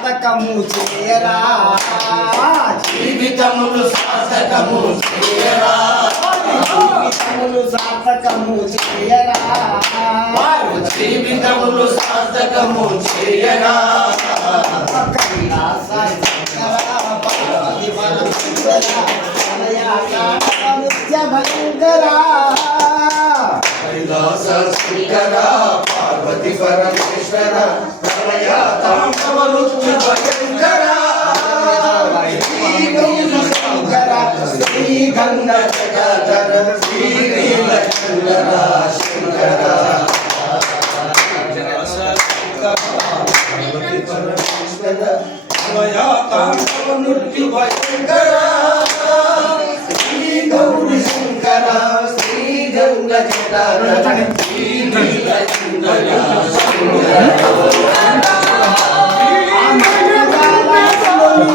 సార్థకము చేయరా జీవితములు సార్థకము చేయరా జీవితములు సార్థకము చేయరా జీవితములు సార్థకము చేయరా భయంకరా కైలాస శంకర పార్వతి పరమేశ్వర ప్రళయ తాండవలు భయంకర. శ్రీ గౌరీ శంకర శ్రీ గంగ జగధర శ్రీ నీలకందర శంకర పార్వతి పరమేశ్వర ప్రళయ తాండవలు భయంకర. శ్రీ గౌరీ శంకర శ్రీ గంగ జగధర శ్రీ నీలకందర శంకర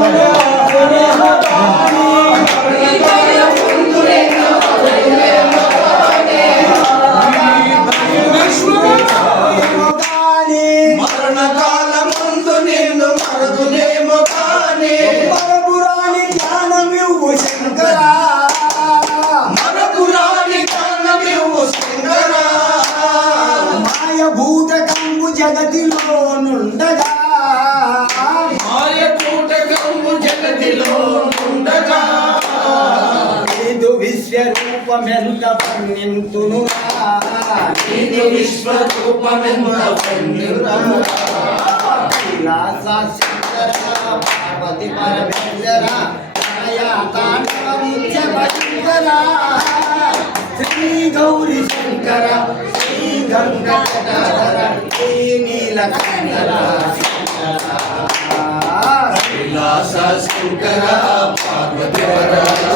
응? మాయభూతకంబు జగతిలో నుండగా మాయ పూటకము జగతిలో నుండగా ఏదు విశ్వరూపమెంత వర్ణింతునురా ఇది విశ్వరూపమెంత పండురా కైలాస శంకర పార్వతి పరమేశ్వర కనయా తాండవ నిత్య భయంకర. శ్రీ గౌరీ శంకర శ్రీ గంగా జటాధర శ్రీ నీలకందర కైలాస శంకర పార్వతి పరమేశ్వర